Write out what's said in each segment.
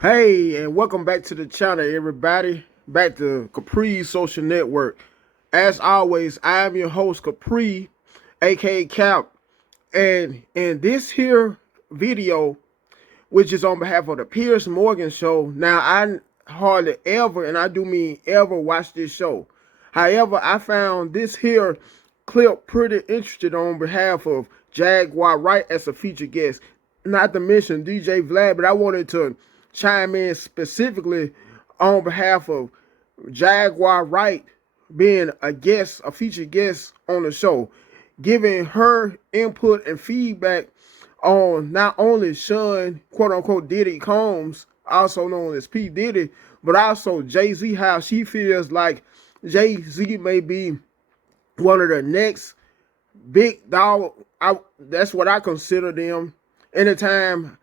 Hey, and welcome back to the channel, everybody. Back to Capri Social Network. As always, I am your host, Capri, aka Cap. And in this here video, which is on behalf of the Piers Morgan Show, now I hardly ever, and I do mean ever, watch this show. However, I found this here clip pretty interesting on behalf of Jaguar Wright as a featured guest. Not to mention DJ Vlad, but I wanted to chime in specifically on behalf of Jaguar Wright being a guest, a featured guest on the show, giving her input and feedback on not only Sean, quote unquote, Diddy Combs, also known as P. Diddy, but also Jay-Z, how she feels like Jay-Z may be one of the next big dog. That's what I consider them. Anytime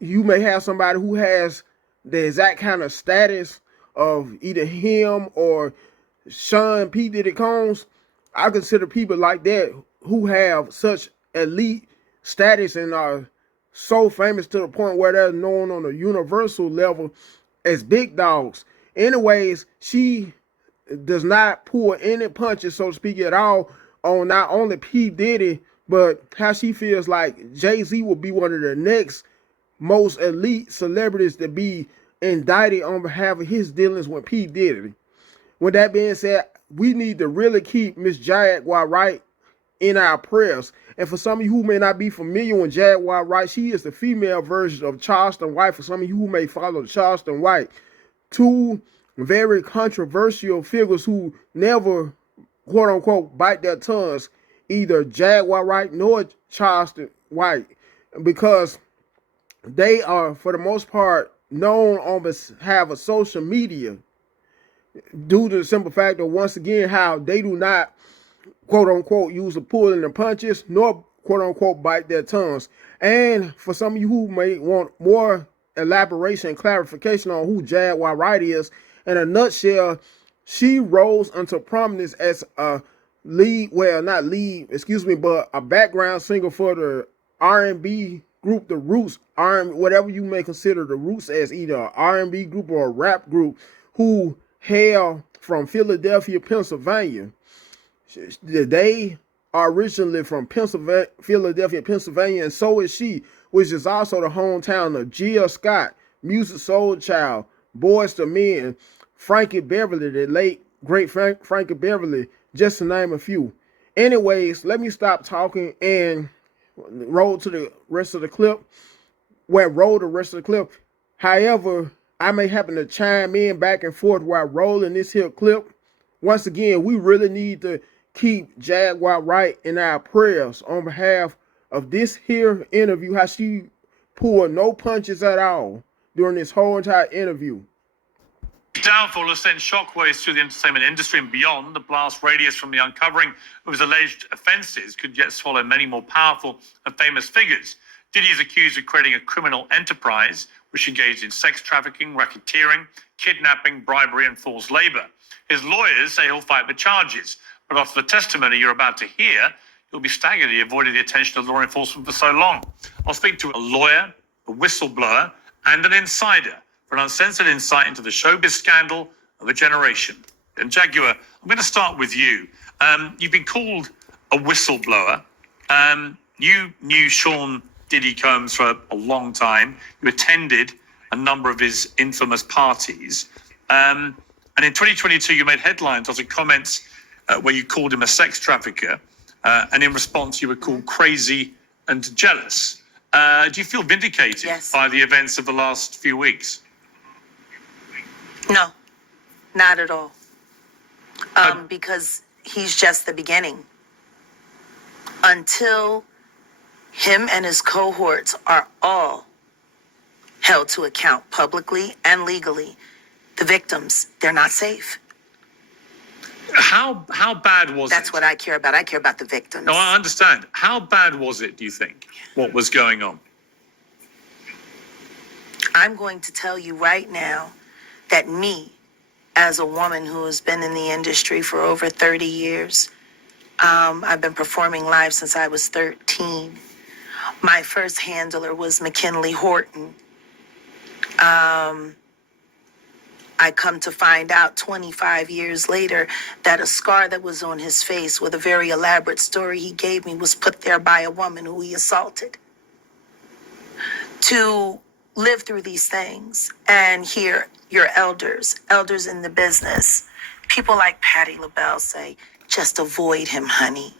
you may have somebody who has the exact kind of status of either him or Sean P. Diddy Combs, I consider people like that who have such elite status and are so famous to the point where they're known on a universal level as big dogs. Anyways, she does not pull any punches, so to speak, at all on not only P. Diddy, but how she feels like Jay-Z will be one of the next most elite celebrities to be indicted on behalf of his dealings with P. Diddy. With that being said, we need to really keep Miss Jaguar Wright in our prayers. And for some of you who may not be familiar with Jaguar Wright, she is the female version of Charleston White. For some of you who may follow Charleston White, two very controversial figures who never, quote unquote, bite their tongues, either Jaguar Wright nor Charleston White, because they are, for the most part, known on behalf of social media due to the simple fact of, once again, how they do not, quote unquote, use the pulling and punches, nor, quote unquote, bite their tongues. And for some of you who may want more elaboration and clarification on who Jaguar Wright is, in a nutshell, she rose into prominence as a lead, well, not lead, excuse me, but a background singer for the R&B group, the Roots, whatever you may consider the Roots as, either an R&B group or a rap group, who hail from Philadelphia, Pennsylvania. They are originally from Philadelphia, Pennsylvania, and so is she, which is also the hometown of Jill Scott, Music Soul Child, Boyz II Men, Frankie Beverly, the late great Frankie Beverly, just to name a few. Anyways, let me stop talking and roll to the rest of the clip. However, I may happen to chime in back and forth while rolling this here clip. Once again, we really need to keep Jaguar Wright in our prayers on behalf of this here interview, how she pulled no punches at all during this whole entire interview. Downfall has sent shockwaves through the entertainment industry and beyond. The blast radius from the uncovering of his alleged offences could yet swallow many more powerful and famous figures. Diddy is accused of creating a criminal enterprise which engaged in sex trafficking, racketeering, kidnapping, bribery, and forced labour. His lawyers say he'll fight the charges, but after the testimony you're about to hear, you'll be staggered he avoided the attention of law enforcement for so long. I'll speak to a lawyer, a whistleblower, and an insider for an uncensored insight into the showbiz scandal of a generation. And Jaguar, I'm going to start with you. You've been called a whistleblower. You knew Sean Diddy Combs for a long time. You attended a number of his infamous parties. And in 2022, you made headlines after comments where you called him a sex trafficker. And in response, you were called crazy and jealous. Do you feel vindicated by the events of the last few weeks? No, not at all. Because he's just the beginning. Until him and his cohorts are all held to account publicly and legally, the victims, they're not safe. How bad was it? That's what I care about. I care about the victims. No, I understand. How bad was it, do you think, what was going on? I'm going to tell you right now that me, as a woman who has been in the industry for over 30 years, I've been performing live since I was 13. My first handler was McKinley Horton. I come to find out 25 years later that a scar that was on his face with a very elaborate story he gave me was put there by a woman who he assaulted. To live through these things and hear your elders in the business, people like Patti LaBelle say, just avoid him, honey.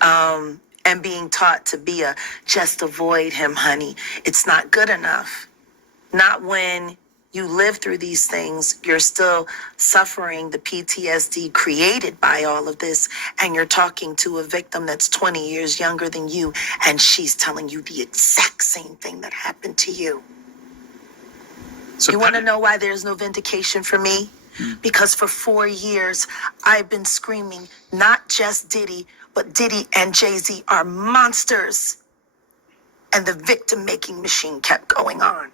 And being taught to be just avoid him, honey. It's not good enough. Not when you live through these things, you're still suffering the PTSD created by all of this, and you're talking to a victim that's 20 years younger than you, and she's telling you the exact same thing that happened to you. So you want to know why there's no vindication for me? Because for 4 years, I've been screaming, not just Diddy, but Diddy and Jay-Z are monsters. And the victim-making machine kept going on.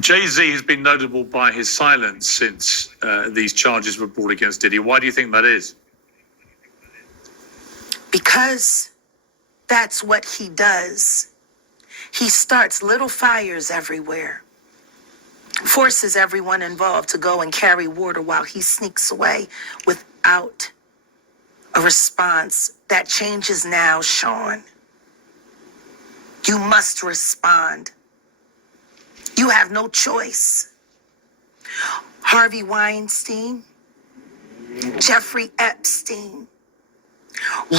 Jay-Z has been notable by his silence since these charges were brought against Diddy. Why do you think that is? Because that's what he does. He starts little fires everywhere, forces everyone involved to go and carry water while he sneaks away without a response. That changes now, Sean. You must respond. You have no choice. Harvey Weinstein, Jeffrey Epstein,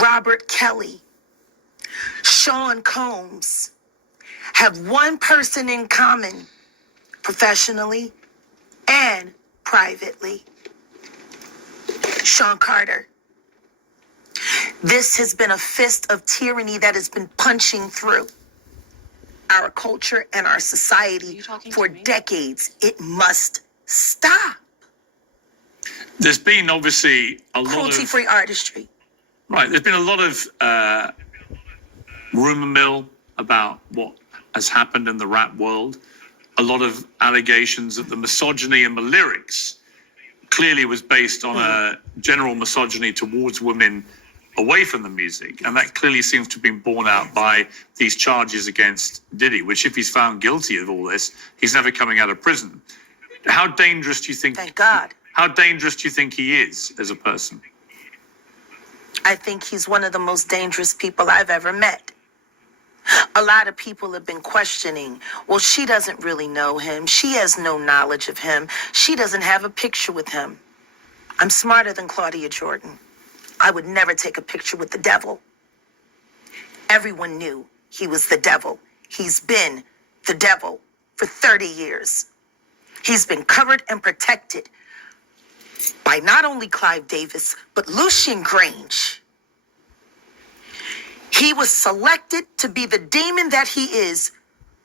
Robert Kelly, Sean Combs have one person in common, professionally and privately. Sean Carter. This has been a fist of tyranny that has been punching through our culture and our society for decades. It must stop. There's been obviously a lot of cruelty-free artistry. Right, there's been a lot of rumor mill about what has happened in the rap world. A lot of allegations that the misogyny in the lyrics clearly was based on a general misogyny towards women away from the music. And that clearly seems to have been borne out by these charges against Diddy, which if he's found guilty of all this, he's never coming out of prison. How dangerous do you think? Thank God. How dangerous do you think he is as a person? I think he's one of the most dangerous people I've ever met. A lot of people have been questioning, well, she doesn't really know him. She has no knowledge of him. She doesn't have a picture with him. I'm smarter than Claudia Jordan. I would never take a picture with the devil. Everyone knew he was the devil. He's been the devil for 30 years. He's been covered and protected by not only Clive Davis, but Lucian Grange. He was selected to be the demon that he is,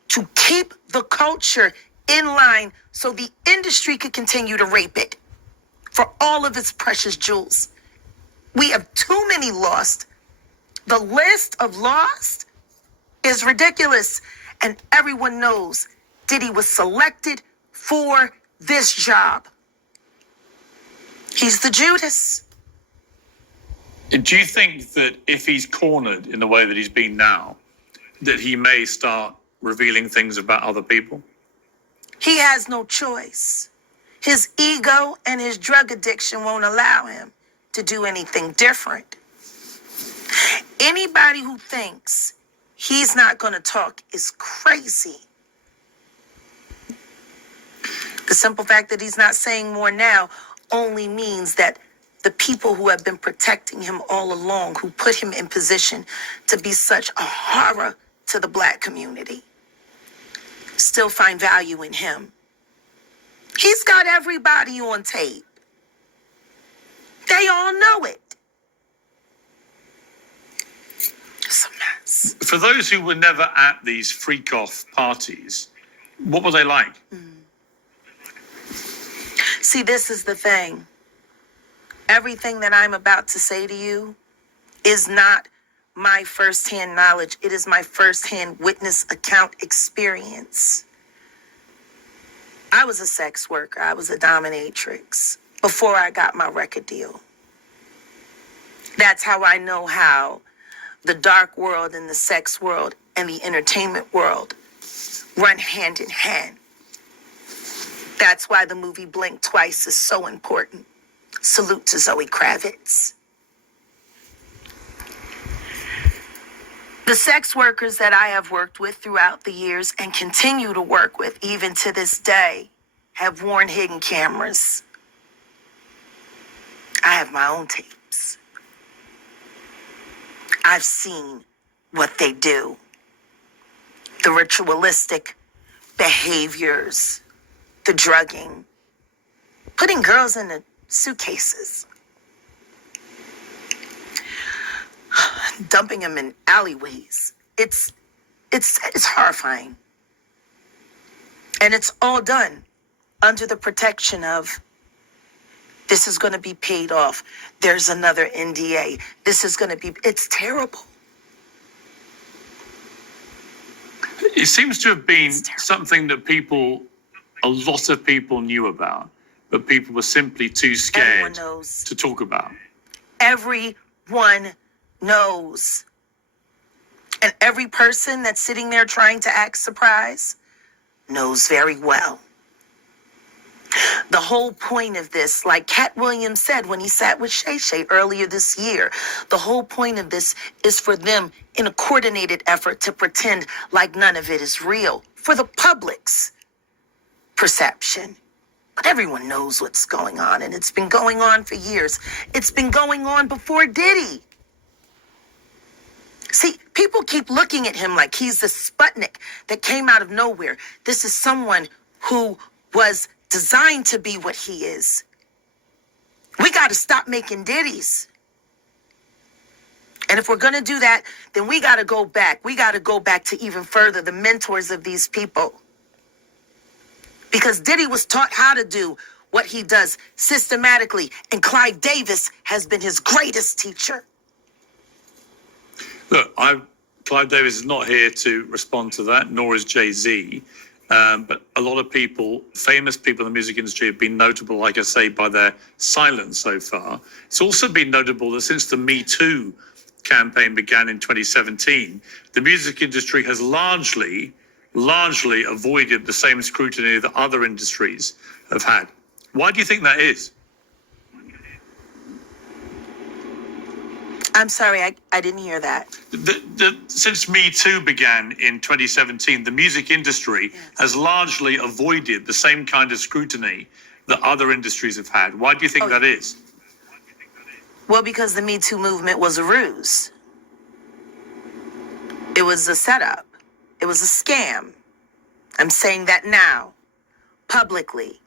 to keep the culture in line so the industry could continue to rape it for all of its precious jewels. We have too many lost. The list of lost is ridiculous. And everyone knows Diddy was selected for this job. He's the Judas. Do you think that if he's cornered in the way that he's been now, that he may start revealing things about other people? He has no choice. His ego and his drug addiction won't allow him to do anything different. Anybody who thinks he's not going to talk is crazy. The simple fact that he's not saying more now only means that the people who have been protecting him all along, who put him in position to be such a horror to the Black community, still find value in him. He's got everybody on tape. They all know it. It's a mess. For those who were never at these freak-off parties, what were they like? See, this is the thing. Everything that I'm about to say to you is not my firsthand knowledge. It is my firsthand witness account experience. I was a sex worker. I was a dominatrix before I got my record deal. That's how I know how the dark world and the sex world and the entertainment world run hand in hand. That's why the movie Blink Twice is so important. Salute to Zoe Kravitz. The sex workers that I have worked with throughout the years and continue to work with even to this day have worn hidden cameras. I have my own tapes. I've seen what they do. The ritualistic behaviors, the drugging, putting girls in the suitcases, dumping them in alleyways. It's horrifying. And it's all done under the protection of, this is going to be paid off. There's another NDA. This is going to be, it's terrible. It seems to have been something that a lot of people knew about, but people were simply too scared to talk about. Everyone knows. And every person that's sitting there trying to act surprised knows very well. The whole point of this, like Cat Williams said when he sat with Shay Shay earlier this year, the whole point of this is for them in a coordinated effort to pretend like none of it is real for the public's perception. But everyone knows what's going on, and it's been going on for years. It's been going on before Diddy. See, people keep looking at him like he's the Sputnik that came out of nowhere. This is someone who was designed to be what he is. We got to stop making Diddies. And if we're going to do that, then we got to go back. We got to go back to even further the mentors of these people. Because Diddy was taught how to do what he does systematically. And Clyde Davis has been his greatest teacher. Look, Clive Davis is not here to respond to that, nor is Jay-Z. But a lot of people, famous people in the music industry, have been notable, like I say, by their silence so far. It's also been notable that since the Me Too campaign began in 2017, the music industry has largely avoided the same scrutiny that other industries have had. Why do you think that is? I'm sorry, I didn't hear that. Since Me Too began in 2017, the music industry has largely avoided the same kind of scrutiny that other industries have had. Why do you think that is? Well, because the Me Too movement was a ruse. It was a setup. It was a scam. I'm saying that now, publicly.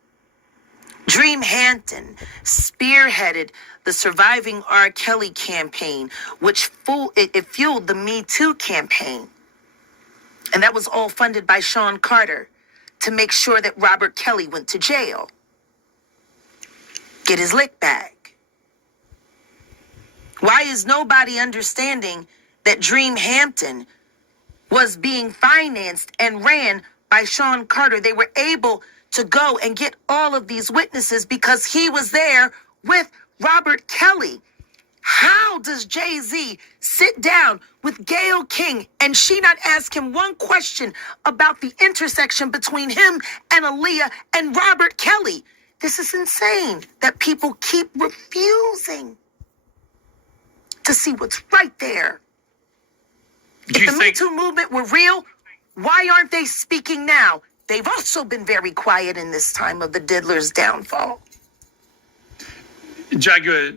Dream Hampton spearheaded the Surviving R. Kelly campaign, which fueled the Me Too campaign. And that was all funded by Sean Carter to make sure that Robert Kelly went to jail. Get his lick back. Why is nobody understanding that Dream Hampton was being financed and ran by Sean Carter? They were able to go and get all of these witnesses because he was there with Robert Kelly. How does Jay-Z sit down with Gayle King and she not ask him one question about the intersection between him and Aaliyah and Robert Kelly? This is insane that people keep refusing to see what's right there. If the Me Too movement were real, why aren't they speaking now? They've also been very quiet in this time of the diddler's downfall. Jaguar,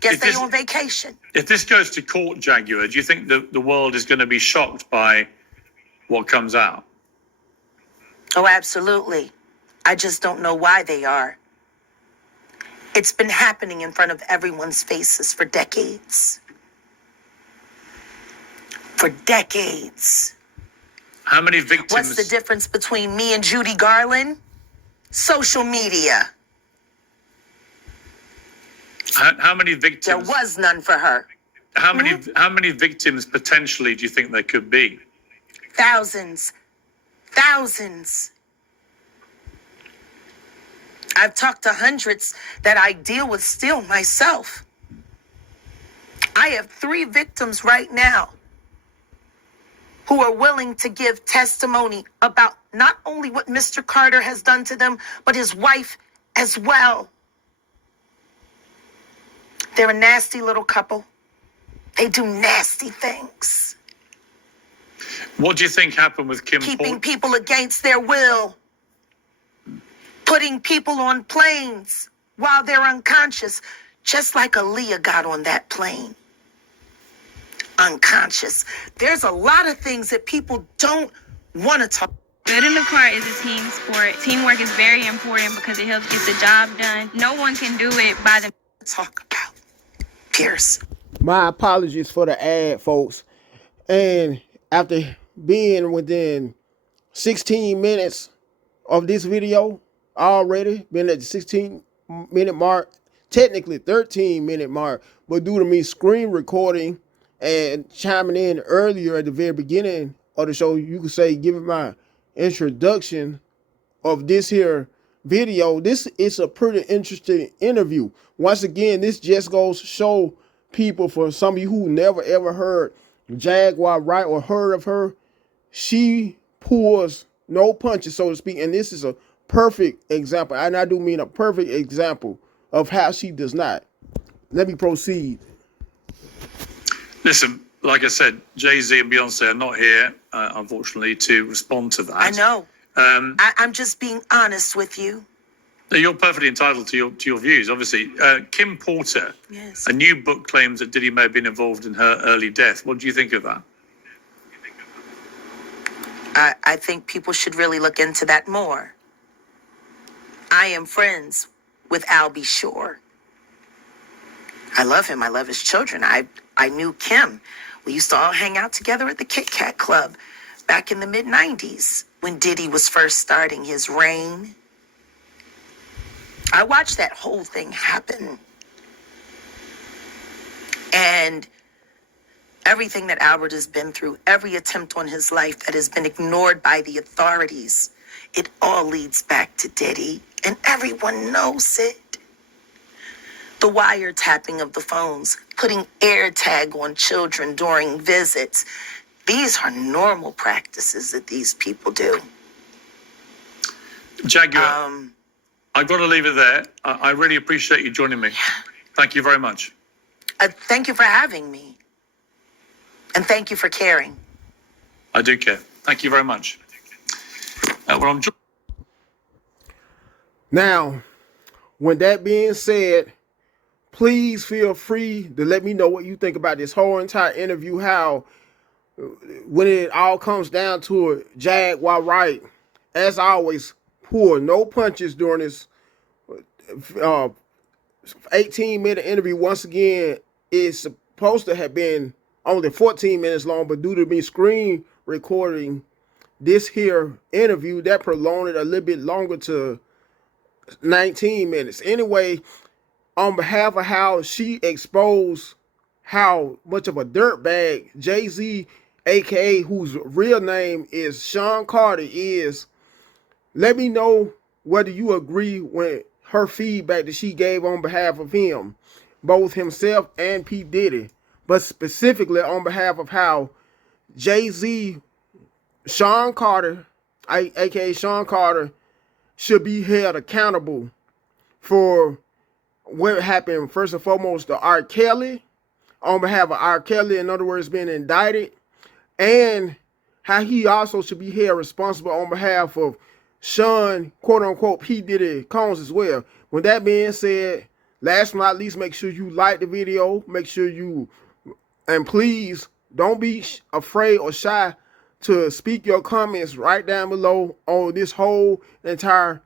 guess they're on vacation. If this goes to court, Jaguar, do you think the world is going to be shocked by what comes out? Oh, absolutely. I just don't know why they are. It's been happening in front of everyone's faces for decades. For decades. How many victims? What's the difference between me and Judy Garland? Social media. How many victims? There was none for her. How many victims potentially do you think there could be? Thousands. Thousands. I've talked to hundreds that I deal with still myself. I have 3 victims right now who are willing to give testimony about not only what Mr. Carter has done to them, but his wife as well. They're a nasty little couple. They do nasty things. What do you think happened with Kim Keeping Porter? people against their will. Putting people on planes while they're unconscious, just like Aaliyah got on that plane. Unconscious. There's a lot of things that people don't want to talk. Good in the car is a team sport. Teamwork is very important because it helps get the job done. No one can do it by themselves. Talk about Piers. My apologies for the ad, folks. And after being within 16 minutes of this video already, been at the 16-minute mark, technically 13-minute mark, but due to me screen recording and chiming in earlier at the very beginning of the show, you could say giving my introduction of this here video, this is a pretty interesting interview. Once again, this just goes to show people, for some of you who never ever heard Jaguar Wright or heard of her, she pulls no punches, so to speak, and this is a perfect example, and I do mean a perfect example of how she does not. Let me proceed. Listen, like I said, Jay-Z and Beyonce are not here, unfortunately, to respond to that. I know. I'm just being honest with you. You're perfectly entitled to your views, obviously. Kim Porter, Yes. a new book claims that Diddy may have been involved in her early death. What do you think of that? I think people should really look into that more. I am friends with Albie Shore. I love him. I love his children. I knew Kim. We used to all hang out together at the Kit Kat Club back in the mid-90s when Diddy was first starting his reign. I watched that whole thing happen. And everything that Albert has been through, every attempt on his life that has been ignored by the authorities, it all leads back to Diddy. And everyone knows it. The wiretapping of the phones, putting air tag on children during visits. These are normal practices that these people do. Jaguar, I've got to leave it there. I really appreciate you joining me. Thank you very much. Thank you for having me. And thank you for caring. I do care. Thank you very much. Now, when that being said, please feel free to let me know what you think about this whole entire interview, how when it all comes down to it, Jaguar Wright, as always, pulled no punches during this 18-minute interview. Once again, it's supposed to have been only 14 minutes long, but due to me screen recording this here interview, that prolonged it a little bit longer to 19 minutes. Anyway, on behalf of how she exposed how much of a dirtbag Jay-Z, aka whose real name is Sean Carter, is, let me know whether you agree with her feedback that she gave on behalf of him, both himself and P. Diddy, but specifically on behalf of how Jay-Z, Sean Carter, aka Sean Carter, should be held accountable for what happened, first and foremost, to R. Kelly, on behalf of R. Kelly, in other words, being indicted, and how he also should be held responsible on behalf of Sean, quote-unquote, P. Diddy Combs as well. With that being said, last but not least, make sure you like the video, make sure you, and please don't be afraid or shy to speak your comments right down below on this whole entire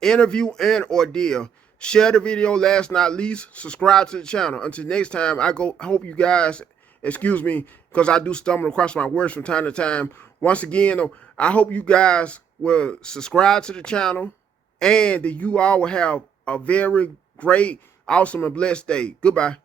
interview and ordeal. Share the video, last but not least, subscribe to the channel. Until next time, I hope you guys, excuse me, because I do stumble across my words from time to time. Once again, I hope you guys will subscribe to the channel and that you all will have a very great, awesome, and blessed day. Goodbye.